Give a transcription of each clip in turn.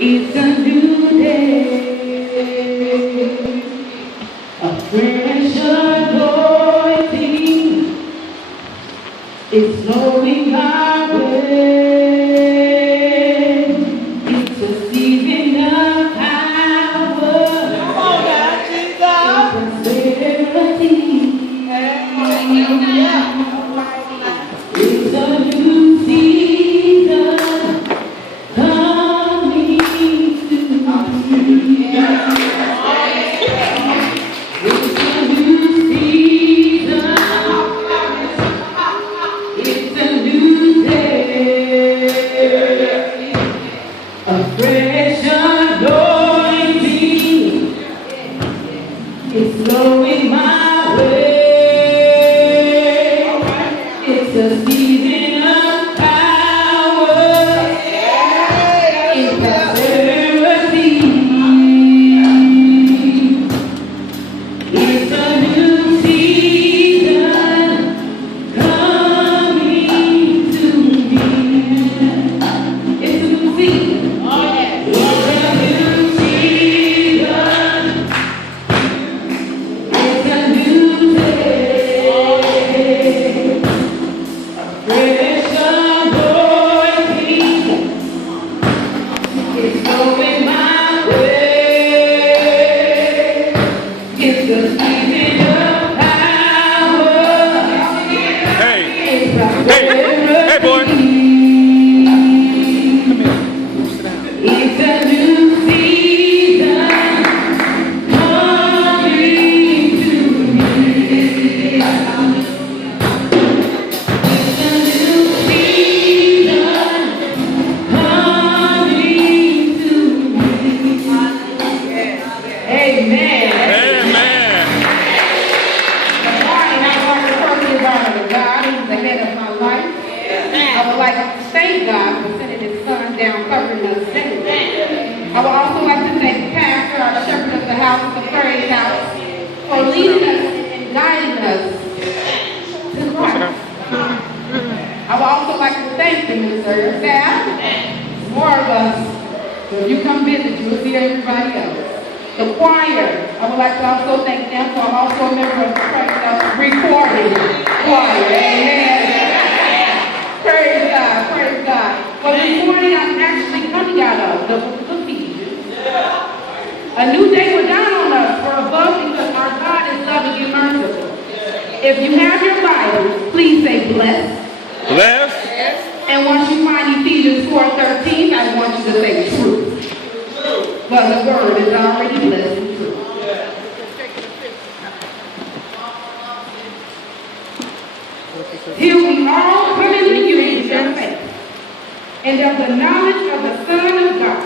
It's a new day, a fresh anointing. It's flowing our way. It's a season of power. Come on now, Jesus. Prosperity. It's a new season coming to me. It's a new season. It's a new day. A fresh anointing. It's flowing my way. It's a season of power. It's prosperity. It's a new season coming to me. It's a new season. Oh, yes. It's a new season. It's a new day. A fresh anointing. It's going my way. It's the season of power. Hey, It's hey, hey, boy. It's a new season coming to me. It's a new season coming to me. Amen. Amen. Good morning. I want to personally honor to God, who's the head of my life. I would like to thank God for sending His Son down, covering us daily. I would also like to thank Pastor, our shepherd of the house, the praise house, for leading us and guiding us to Christ. I would also like to thank the minister staff. More of us. So if you come visit, you will see everybody else. The choir, I would like to also thank them, for I'm also a member of the praise house recording choir. Amen. Praise God, praise God. Well, this morning I'm actually coming out of the book of Ephesians. A new day will dawn on us for above, because our God is loving and merciful. If you have your Bible, please say blessed. Bless. And once you find Ephesians 4:13, I want you to say truth. Well, the word is already blessed and true. Here we all come into unity of faith and of the knowledge of the Son of God,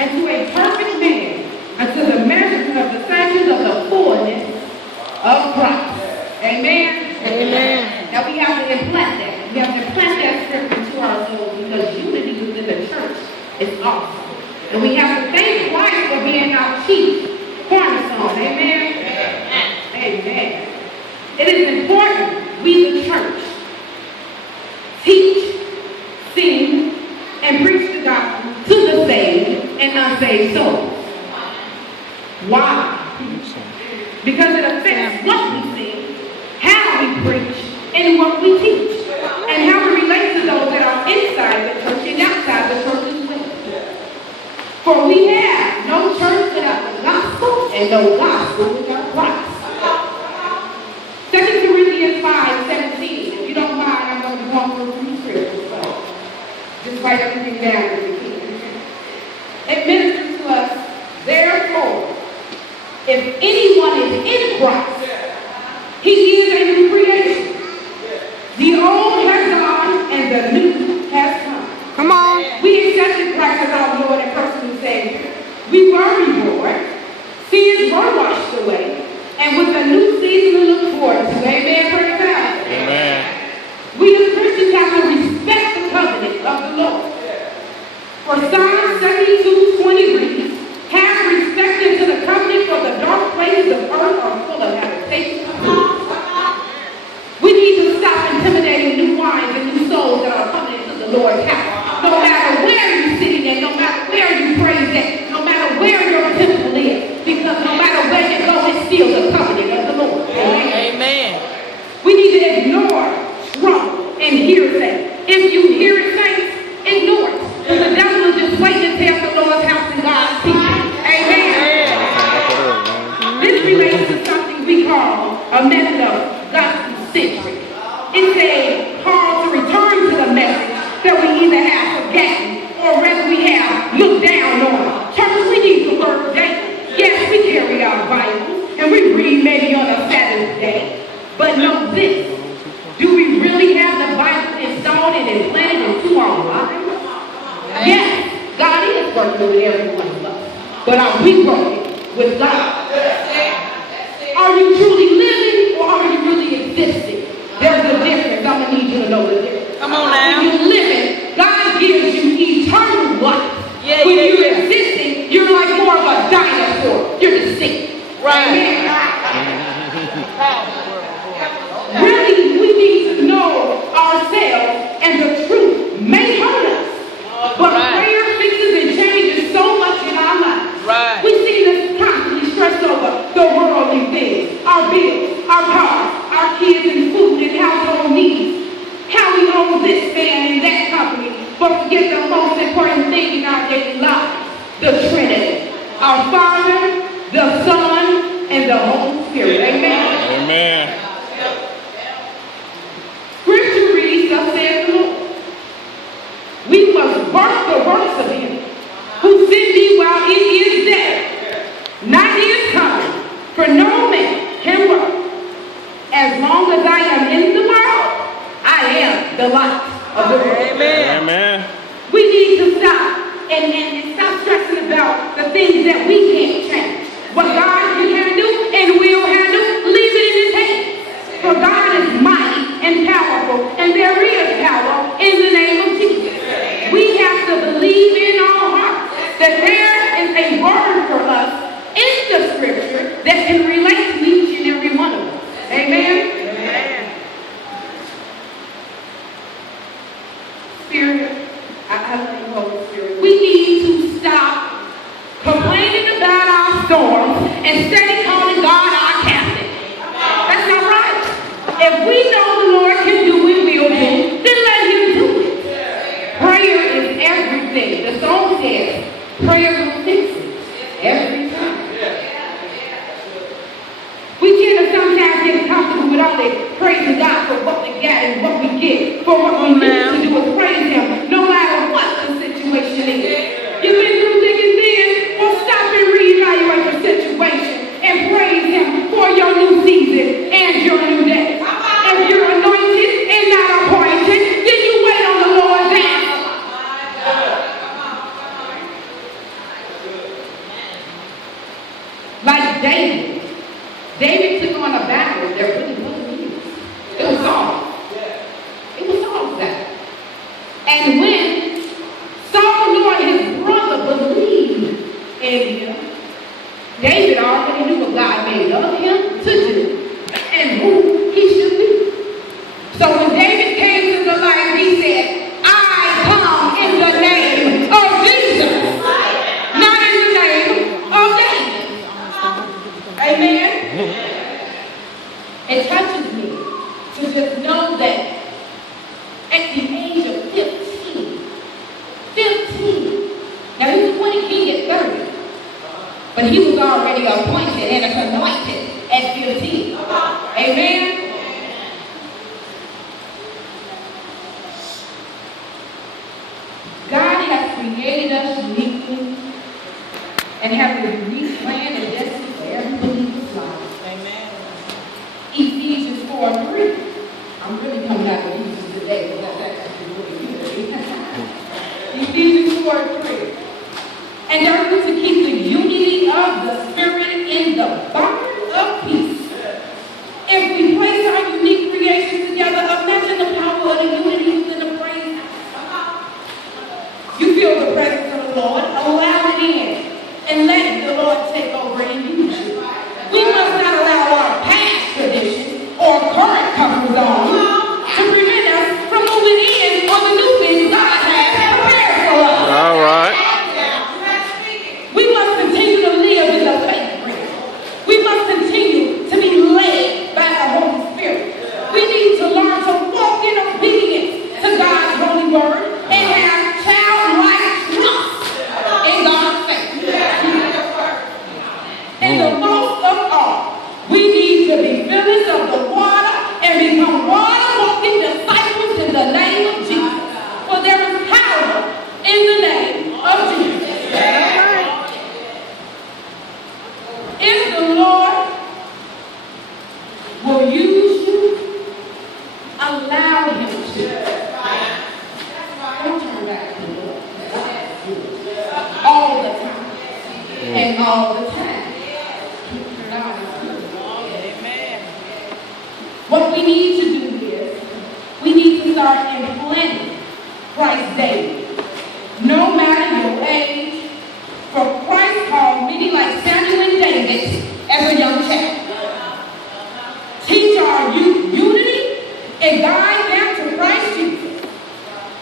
and to a perfect man, unto the measure of the stature of the fullness of Christ. Amen? Amen. Now we have to implant that. We have to implant that scripture into our souls, because unity within the church is awesome. And we have to thank Christ for being our chief cornerstone. Amen? Amen. It is important we, the church, teach, sing, and preach the gospel to the saved and unsaved souls. Why? Because it affects what we sing, how we preach, and what we teach, and how we relate to those that are inside the church and outside the church as well. For we have no church without the gospel, and no gospel without Christ. 2 Corinthians 5:17. If you don't mind, I'm going to go through a few scriptures. So just write everything down if you can. It ministers to us, therefore, if anyone is in Christ, he is a new creation. The old has gone and the new has come. Come on. We accepted Christ as our Lord and personal Savior. We were reborn. Sins were washed away. And with a new season to look forward to. Amen. Praise God. Amen. We as Christians have to respect the covenant of the Lord. For Psalm 72:20 reads, have respect to the covenant, for the dark places of earth are full of habitation. We need to stop intimidating new wines and new souls that are coming into the Lord's house. No matter where you're sitting and no matter where you're but are we working with God? Are you truly living or are you really existing? There's a difference. I'm going to need you to know the difference. Come on now. When you're living, God gives you eternal life. Yeah, when yeah, you're yeah. existing, you're like more of a dinosaur. You're deceased. Right. Really, we need to know ourselves, and the truth may hurt us. But prayer fixes and changes so much in our lives. Right. We see this constantly stressed over the worldly things, our bills, our cars, our kids and food and household needs, how we own this man and that company, but forget the most important thing in our daily lives, the Trinity. Our Father, the Son, and the Holy Spirit. Amen. Amen. Scripture reads, thus saith the Lord. We must work the works of him who sent me while it is day. Night is coming, for no man can work. As long as I am in the world, I am the light of the world. Amen. Amen. We need to stop and stop stressing about the things that we can't change. What God can handle and will handle, leave it in his hands. For God is mighty and powerful, and there is power in the name of Jesus. We have to believe in our hearts that there is a word for us in the scripture that can relate to each and every one of us. Amen? Amen. Spirit, I love you, Holy Spirit. We need to stop complaining about our storms and steady calling God our captain. That's not right. If we know the Lord can do it, will do, then let him do it. Prayer is everything. The song says, prayer will fix it every time. We tend to sometimes get comfortable with only praising God for what we got and what we get. For what we need to do is praise him no matter what the situation is. You've been through thick and thin, well stop and reevaluate your situation and praise him for your new season and your new day. If you're anointed and not appointed, then you wait on the Lord's answer. Like David. David took on a battle that really wasn't his. It was Saul. It was Saul's battle. And when Saul and his brother believed in him, David already knew what God made of him to do and who he should be. So when David came to the light, he said, I come in the name of Jesus, not in the name of David. Amen. It touches me to just know that at the age of 15, now he was appointed king at 30, but he was already appointed and anointed at 15. Amen. God has created us uniquely and has a unique plan and destiny for every believer's life. Amen. Ephesians 4:3. I'm really coming out of Ephesians today, but that's actually really good. Ephesians 4:3. And are you to keep the unity of the Spirit in the bond of peace? If we place our unique creations together, imagine the power of the unity within the praise. You feel the presence of the Lord, allow it in, and let the Lord take over and use you. We must not allow our past traditions or current comfort zone to prevent us from moving in on the new things God has prepared for us. All right. We must continue to live in the faith realm. We must continue to be led by the Holy Spirit. We need to learn to walk in obedience to God's holy word and have childlike trust and all the time. What we need to do is, we need to start implementing Christ daily. No matter your age, for Christ called many like Samuel and David as a young child. Teach our youth unity and guide them to Christ Jesus.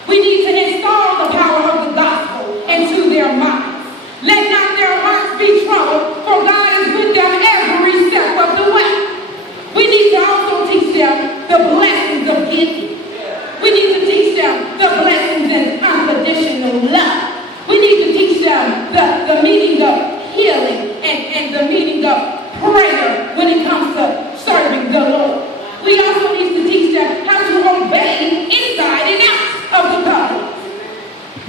We need to install the power of the gospel into their minds. Let not their hearts be troubled, for God is with them every step of the way. We need to also teach them the blessings of giving. We need to teach them the blessings in unconditional love. We need to teach them the meaning of healing and the meaning of prayer when it comes to serving the Lord. We also need to teach them how to obey inside and out of the covenant.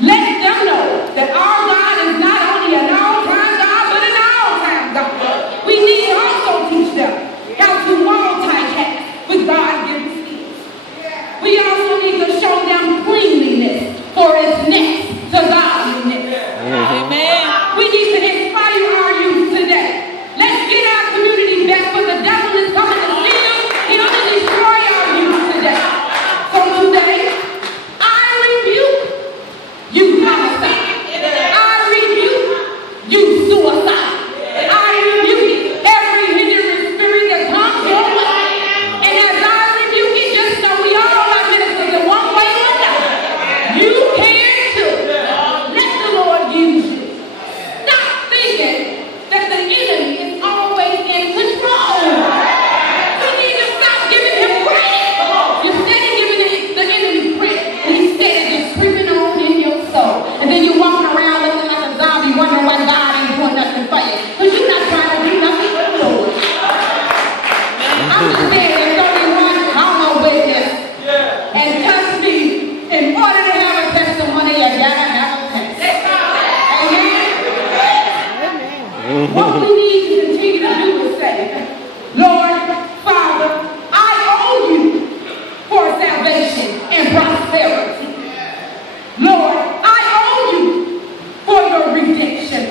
Let them know that our God is not only an all-time God, but an all-time God. We need to also teach them how to multitask with God-given skills. We also need to show them cleanliness for its next to godliness. Amen. We need to inspire our youth today. Let's get our community back, for the devil is coming to steal, kill, and destroy our youth today. So today, I rebuke you homicide. I rebuke you suicide. I rebuke every hindering spirit that comes your way. And as I rebuke it, just know we all are ministers in one way or another. You can too. Let the Lord use you. Stop thinking that the enemy is always in control. We need to stop giving him credit. You're steady giving the enemy credit, and he's steady just creeping on in your soul. And then you're walking around looking like a zombie, wondering why God ain't doing nothing for you. Because you're not trying to do nothing for the Lord. I'm just saying, there's only one common witness. And trust me, in order to have a testimony, you gotta have a test. Amen? What we need to continue to do is say, Lord, Father, I owe you for salvation and prosperity. Lord, I owe you for your redemption.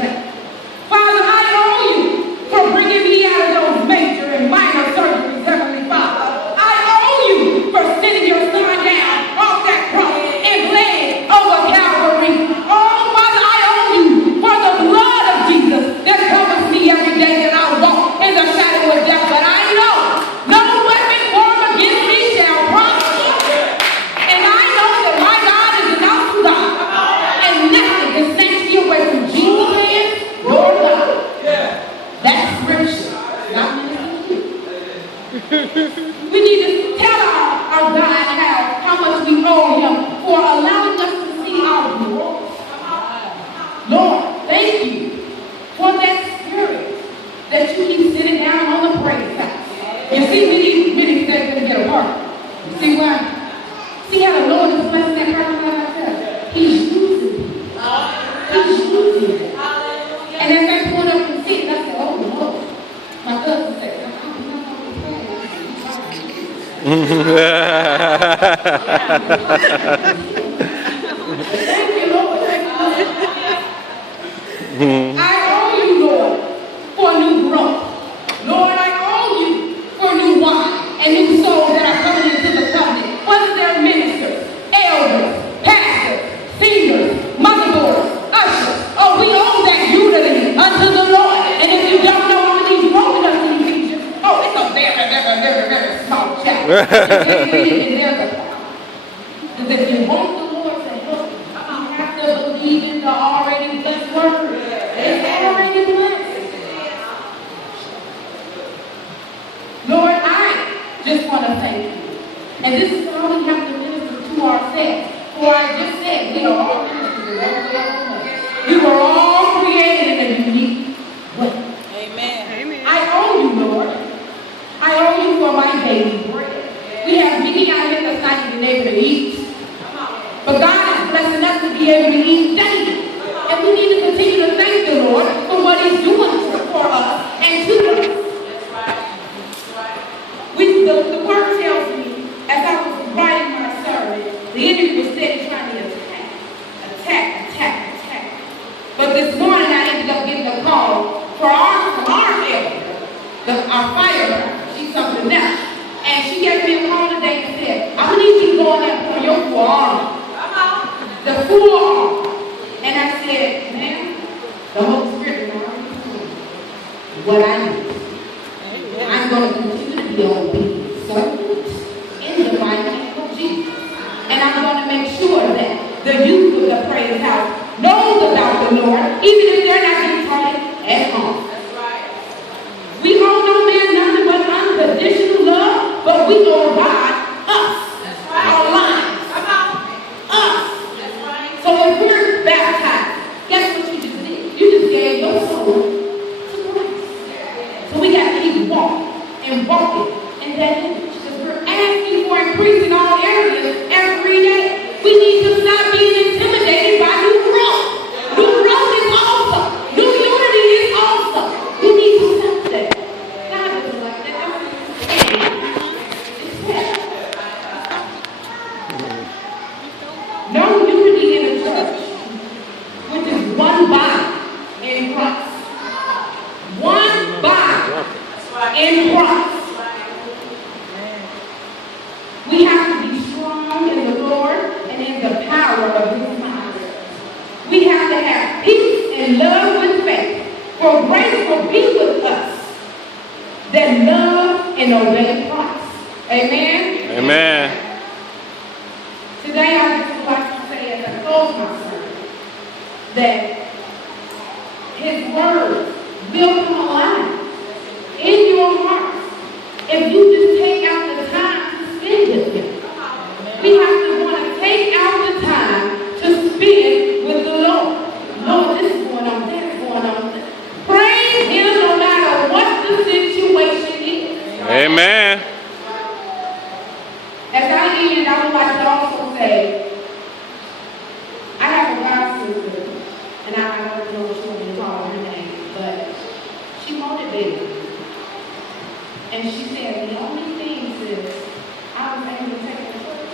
Father, I owe you for bringing me out of those major and minor surgeries, Heavenly Father. I owe you for sending your son down off that cross and bled over Calvary. Oh, Father, I owe you for the blood of Jesus that covers me every day that I walk in the shadow of death. But I know no weapon formed against me shall prosper. And I know that my God is an awesome God. And nothing can snatch me away from Jesus' hand, your God. That's scripture. Not me. We need to tell our God how much we owe him for allowing us to see our growth. Lord, thank you for that spirit that you keep sitting down on the praise house. You see, many things going to get apart. You see why? See how the Lord is blessing that person like I said? He's using it. He's using it. And as I pulled up and see it, I said, oh Lord. My cousin said, thank you, Lord. I owe you, Lord, for new growth. Lord, I owe you for new wine and new souls that are coming into the covenant. Whether they're ministers, elders, pastors, singers, motherboards, ushers. Oh, we owe that unity unto the Lord. And if you don't know how he's broken us in Ephesians, oh, it's a very small chapter. And there's a problem. Because if you want the Lord to help you, you have to believe in the already blessed word. It's already blessed. Lord, I just want to thank you. And this is how we have to minister to ourselves. For I just said, we are all ministers. We were all created in a unique way. Amen. I owe you, Lord. I owe you for my daily bread. We have many out here that's not even able to eat. But God is blessing us to be able to eat daily. And we need to continue to thank the Lord for what he's doing for us and to us. The word tells me, as I was writing my sermon, the enemy was steady trying to attack. But this morning I ended up getting a call firecracker. She's something else. And she gave me a call today and said, I need you to go in there and put on your full armor. The full armor. And I said, ma'am, the Holy Spirit is already told me what I need. I'm going to continue to be obedient servant in the mighty name of Jesus. And I'm going to make sure that the youth of the praise house knows about the Lord, even if they're not being taught it at home. We owe no man nothing but unconditional love, but we owe God us. Our lives. Us. So if we're baptized, guess what you just did? You just gave your soul to Christ. So we got to keep walking and walking in that image. Because we're asking for increase in all areas every day. We need to stop being intimidated by new growth. New growth is awesome. New unity is awesome. We need to stop that. God doesn't like that. It's bad. No unity in a church, which is one body in Christ. One body in Christ. We have to be strong in the Lord and in the power of His might. We have to have peace and love with faith. For grace will be with us that love and obey Christ. Amen? Amen. Today I just would like to say as I close my sermon that His word will come alive in your heart if you just take out the time to spend with Him. We have to want to take out the time to spend with the Lord. Lord, this is going on, that is going on. Praise Him no matter what the situation is. Amen. As I end, I would like to also say, I have a god sister, and I don't know what you want me to call her name, but she motivated me. And she said, the only thing is, I was able to take her to church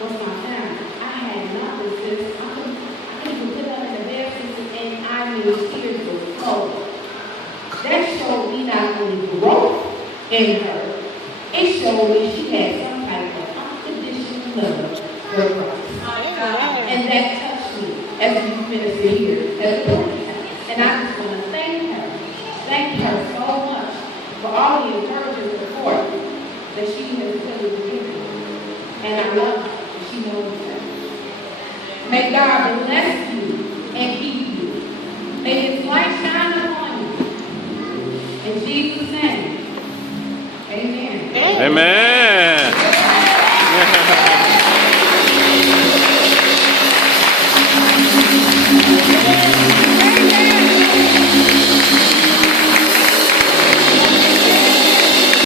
was my family. I had not resisted. I couldn't put her in the bed, and I knew tears were flowing. That showed me not only growth in her, it showed me she had some type of unconditional love for Christ. And that touched me as a youth minister here at the Lord. And I just want to thank her so much for all the encouraging support that she has put in me. And I love her, and she knows that. May God bless you